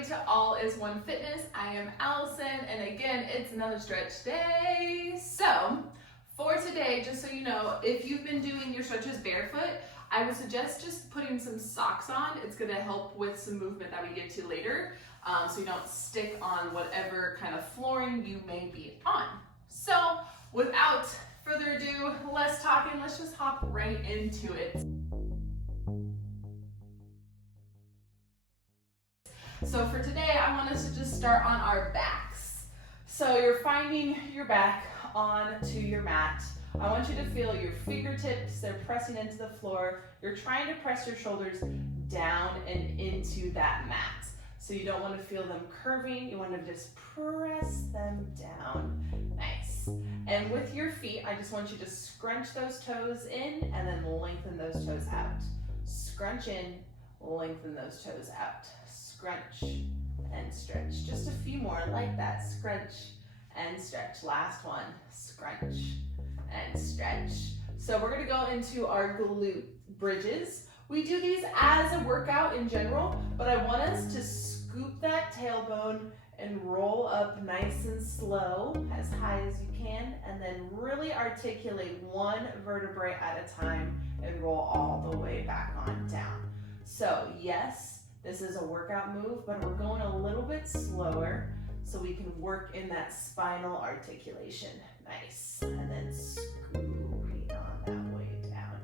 everybody to All.is.one.Fitness. I am Allison, and again, it's another stretch day. So, for today, just so you know, if you've been doing your stretches barefoot, I would suggest just putting some socks on. It's gonna help with some movement that we get to later, so you don't stick on whatever kind of flooring you may be on. So, without further ado, less talking, let's just hop right into it. So for today, I want us to just start on our backs. So you're finding your back onto your mat. I want you to feel your fingertips, they're pressing into the floor. You're trying to press your shoulders down and into that mat. So you don't want to feel them curving, you want to just press them down. Nice. And with your feet, I just want you to scrunch those toes in and then lengthen those toes out. Scrunch in, lengthen those toes out. Scrunch and stretch. Just a few more like that. Scrunch and stretch. Last one. Scrunch and stretch. So we're going to go into our glute bridges. We do these as a workout in general, but I want us to scoop that tailbone and roll up nice and slow, as high as you can, and then really articulate one vertebrae at a time and roll all the way back on down. So yes, this is a workout move, but we're going a little bit slower so we can work in that spinal articulation. Nice. And then scooping on that way down.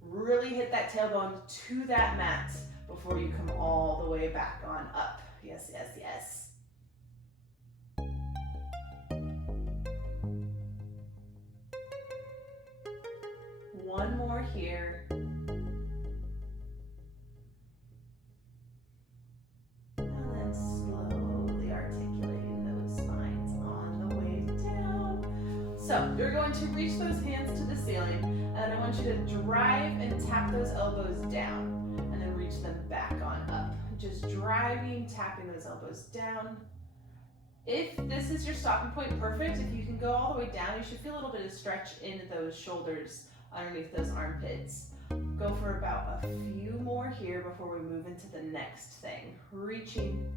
Really hit that tailbone to that mat before you come all the way back on up. Yes, yes, yes. One more here. So you're going to reach those hands to the ceiling, and I want you to drive and tap those elbows down, and then reach them back on up. Just driving, tapping those elbows down. If this is your stopping point, perfect. If you can go all the way down, you should feel a little bit of stretch in those shoulders, underneath those armpits. Go for about a few more here before we move into the next thing. Reaching,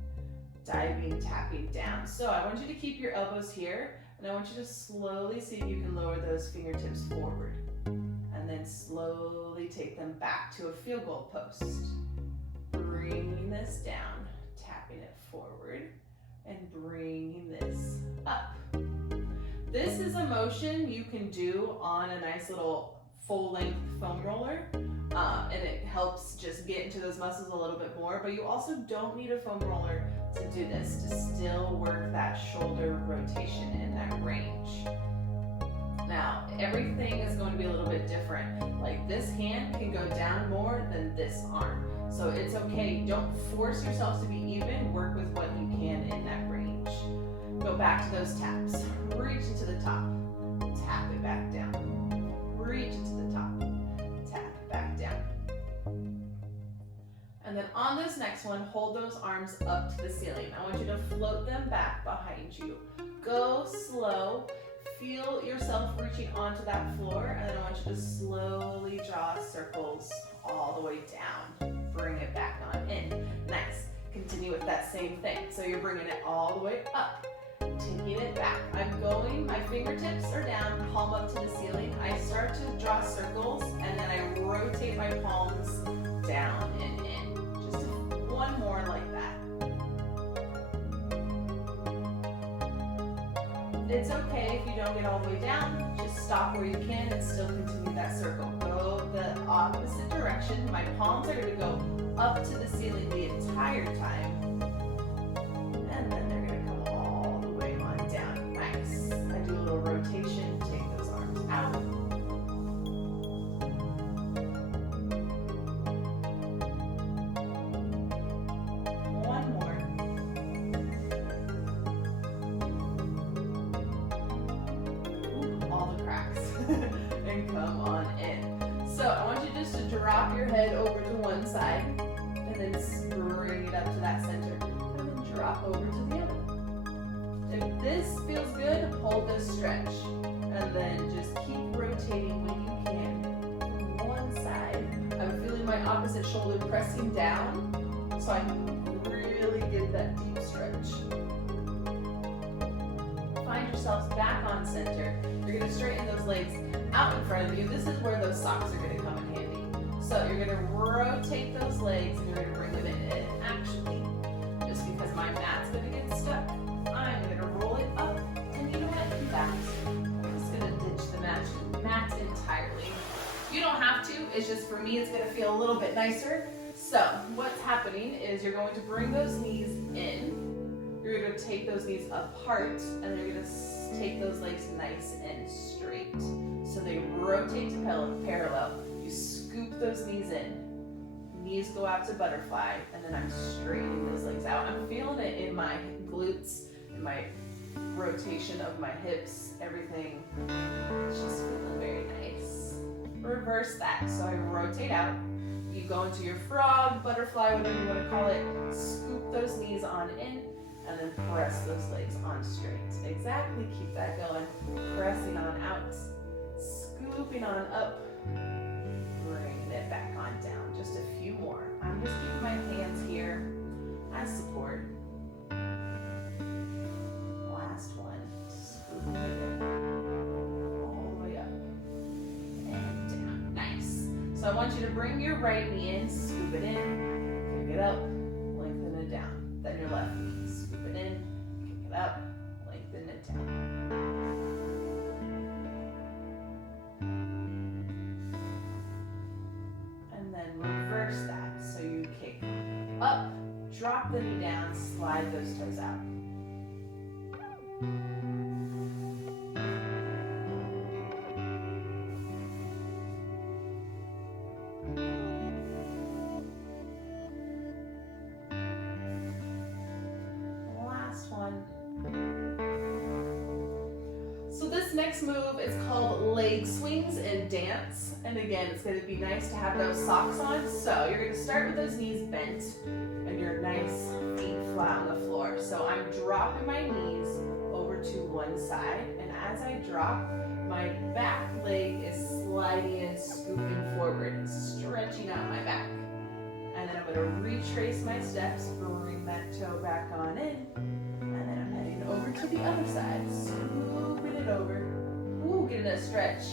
diving, tapping down. So I want you to keep your elbows here, and I want you to slowly see if you can lower those fingertips forward. And then slowly take them back to a field goal post. Bringing this down, tapping it forward, and bringing this up. This is a motion you can do on a nice little full-length foam roller, and it helps just get into those muscles a little bit more, but you also don't need a foam roller to do this, to still work that shoulder rotation in that range. Now, everything is going to be a little bit different. Like this hand can go down more than this arm. So it's okay, don't force yourself to be even, work with what you can in that range. Go back to those taps. Reach it to the top, tap it back down. Reach it to the top, tap it back down. And then on this next one, hold those arms up to the ceiling. I want you to float them back behind you. Go slow. Feel yourself reaching onto that floor, and then I want you to slowly draw circles all the way down. Bring it back on in. Nice. Continue with that same thing. So you're bringing it all the way up, taking it back. I'm going, my fingertips are down, palm up to the ceiling. I start to draw circles, and then I rotate my palms down and in. Just one more like that. It's okay if you don't get all the way down. Just stop where you can and still continue that circle. Go the opposite direction. My palms are going to go up to the ceiling the entire time. And then they're going to come all the way on down. Nice. I do a little rotation. Take those arms out. And come on in. So I want you just to drop your head over to one side and then bring it up to that center and then drop over to the other. If this feels good, hold this stretch and then just keep rotating when you can. From one side, I'm feeling my opposite shoulder pressing down so I can really get get that deep stretch. Find yourselves back on center. You're gonna straighten those legs out in front of you. This is where those socks are gonna come in handy. So you're gonna rotate those legs and you're gonna bring them in. And actually, just because my mat's gonna get stuck, I'm gonna roll it up. And you know what? In fact, I'm just gonna ditch the mat entirely. You don't have to, it's just for me, it's gonna feel a little bit nicer. So what's happening is you're going to bring those knees in. You're gonna take those knees apart and you're gonna take those legs nice and straight. So they rotate to parallel. You scoop those knees in. Knees go out to butterfly, and then I'm straightening those legs out. I'm feeling it in my glutes, in my rotation of my hips, everything. It's just feeling very nice. Reverse that. So I rotate out. You go into your frog, butterfly, whatever you want to call it. Scoop those knees on in, and then press those legs on straight. Exactly. Keep that going. Pressing on out. Scooping on up. Bringing it back on down. Just a few more. I'm just keeping my hands here as support. Last one. Scooping it in. All the way up. And down. Nice. So I want you to bring your right knee in, scoop it in, kick it up, lengthen it down. Then your left knee, scoop it in, kick it up, lengthen it down. And then reverse that. So you kick up, drop the knee down, slide those toes out. Next move is called leg swings and dance. And again, it's going to be nice to have those socks on. So you're going to start with those knees bent and your nice feet flat on the floor. So I'm dropping my knees over to one side. And as I drop, my back leg is sliding and scooping forward and stretching out my back. And then I'm going to retrace my steps, bring that toe back on in. And then I'm heading over to the other side, scooping it over. Ooh, getting a stretch,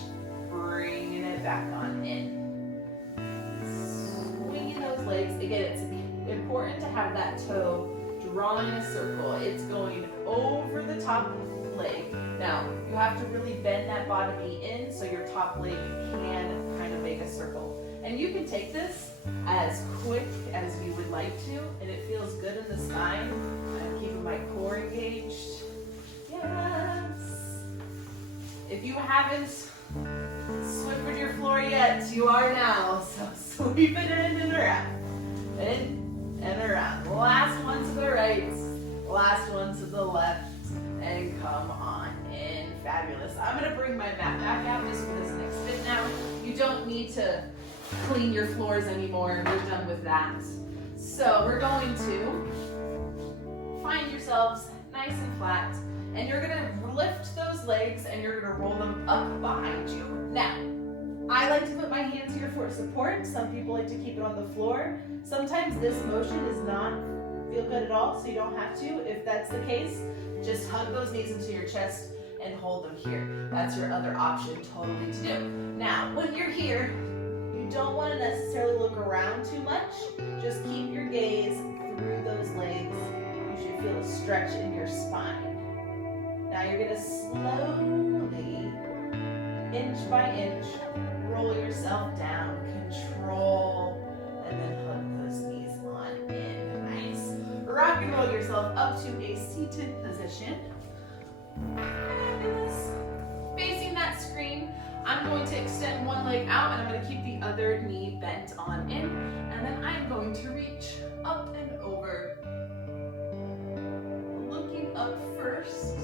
bringing it back on in. Swinging those legs. Again, it's important to have that toe drawing a circle. It's going over the top leg. Now, you have to really bend that bottom knee in so your top leg can kind of make a circle. And you can take this as quick as you would like to, and it feels good in the spine. I'm keeping my core engaged. Yes. If you haven't swept your floor yet, you are now. So sweep it in and around. In and around. Last one to the right. Last one to the left. And come on in. Fabulous. I'm going to bring my mat back out just for this next bit now. You don't need to clean your floors anymore. We're done with that. So we're going to find yourselves nice and flat. And you're gonna lift those legs and you're gonna roll them up behind you. Now, I like to put my hands here for support. Some people like to keep it on the floor. Sometimes this motion does not feel good at all, so you don't have to. If that's the case, just hug those knees into your chest and hold them here. That's your other option totally to do. Now, when you're here, you don't wanna necessarily look around too much. Just keep your gaze through those legs. You should feel a stretch in your spine. Now you're going to slowly, inch by inch, roll yourself down, control, and then hug those knees on in. Nice. Rock and roll yourself up to a seated position. Fabulous. Facing that screen, I'm going to extend one leg out and I'm going to keep the other knee bent on in. And then I'm going to reach up and over. Looking up first.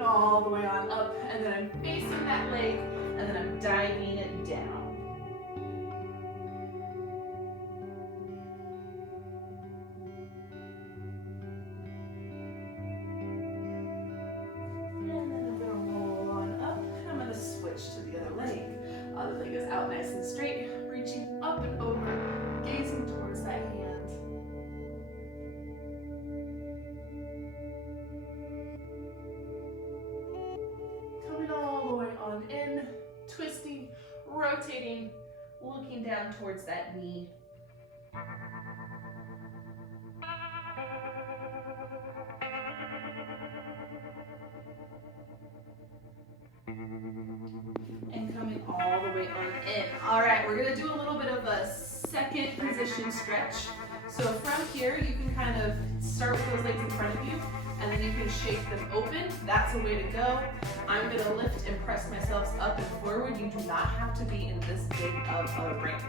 All the way on up, and then I'm facing that leg, and then I'm diving it down. And then I'm going to roll on up, and I'm going to switch to the other leg. Other leg is out nice and straight, reaching up and over. rotating, looking down towards that knee. And coming all the way on in. All right, we're gonna do a little bit of a second position stretch. So from here, you can kind of start with those legs in front of you, and then you can shake them open. That's a way to go. I'm gonna lift and press myself up and forward. You do not have to be in this big of a range.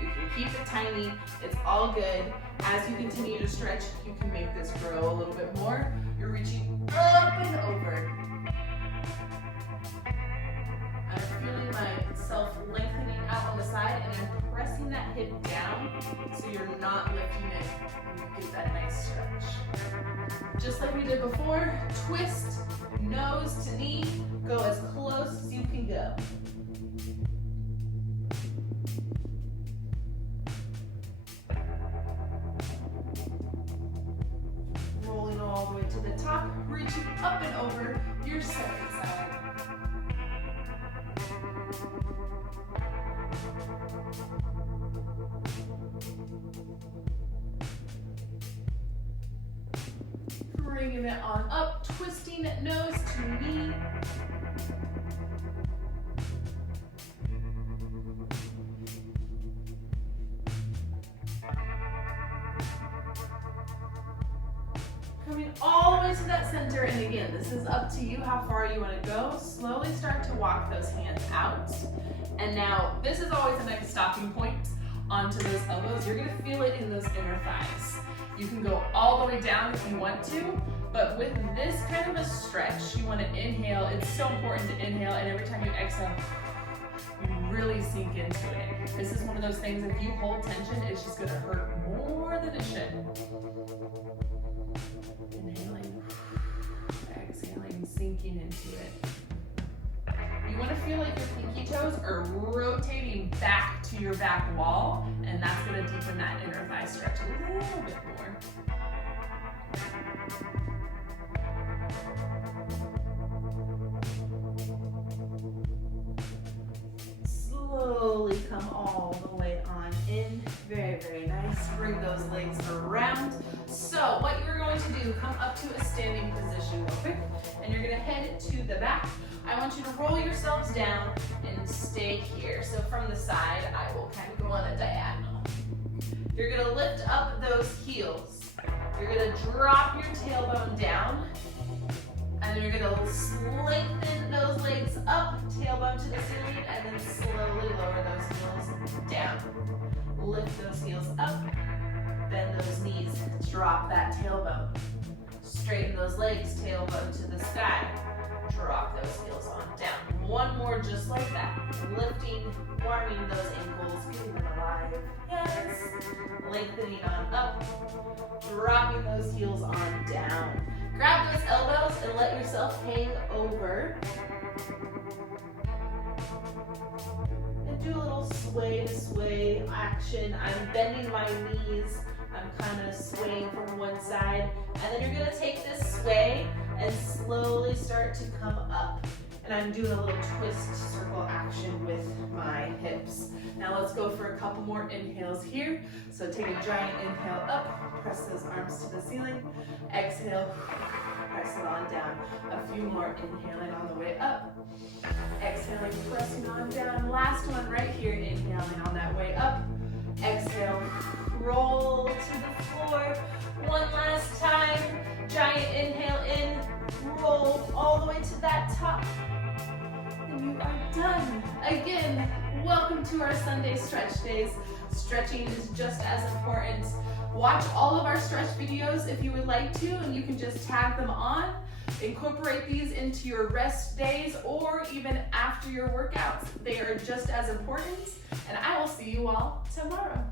You can keep it tiny, it's all good. As you continue to stretch, you can make this grow a little bit more. You're reaching up and over. I'm feeling myself lengthening out on the side, and I'm pressing that hip down so you're not lifting it and you get that nice stretch. Just like we did before, twist, nose to knee, go as close as you can go. Rolling all the way to the top, reaching up and over your second side. Bringing it on up, twisting nose to knee. Coming all the way to that center, and again, this is up to you how far you want to go. Slowly start to walk those hands out. And now, this is always a nice stopping point onto those elbows. You're gonna feel it in those inner thighs. You can go all the way down if you want to, but with this kind of a stretch, you want to inhale. It's so important to inhale, and every time you exhale, you really sink into it. This is one of those things, if you hold tension, it's just gonna hurt more than it should. Inhaling, exhaling, sinking into it. You want to feel like your pinky toes are rotating back to your back wall, and that's going to deepen that inner thigh stretch a little bit more. Slowly come all the way on in. Very, very nice. Bring those legs around. So what you're going to do, come up to a standing position real quick, and you're going to head to the back. I want you to roll yourselves down and stay here. So from the side, I will kind of go on a diagonal. You're gonna lift up those heels. You're gonna drop your tailbone down, and then you're gonna lengthen those legs up, tailbone to the ceiling, and then slowly lower those heels down. Lift those heels up, bend those knees, drop that tailbone. Straighten those legs, tailbone to the sky. Drop those heels on down. One more just like that. Lifting, warming those ankles, getting them alive. Yes. Lengthening on up. Dropping those heels on down. Grab those elbows and let yourself hang over. And do a little sway to sway action. I'm bending my knees. I'm kind of swaying from one side. And then you're going to take this sway and slowly start to come up. And I'm doing a little twist circle action with my hips. Now let's go for a couple more inhales here. So take a giant inhale up, press those arms to the ceiling. Exhale, press it on down. A few more inhaling on the way up. Exhaling, pressing on down. Last one right here, inhaling on that way up. Exhale, roll to the floor. One last time, giant inhale in, roll all the way to that top. And you are done. Again, welcome to our Sunday stretch days. Stretching is just as important. Watch all of our stretch videos if you would like to, and you can just tag them on. Incorporate these into your rest days or even after your workouts. They are just as important, and I will see you all tomorrow.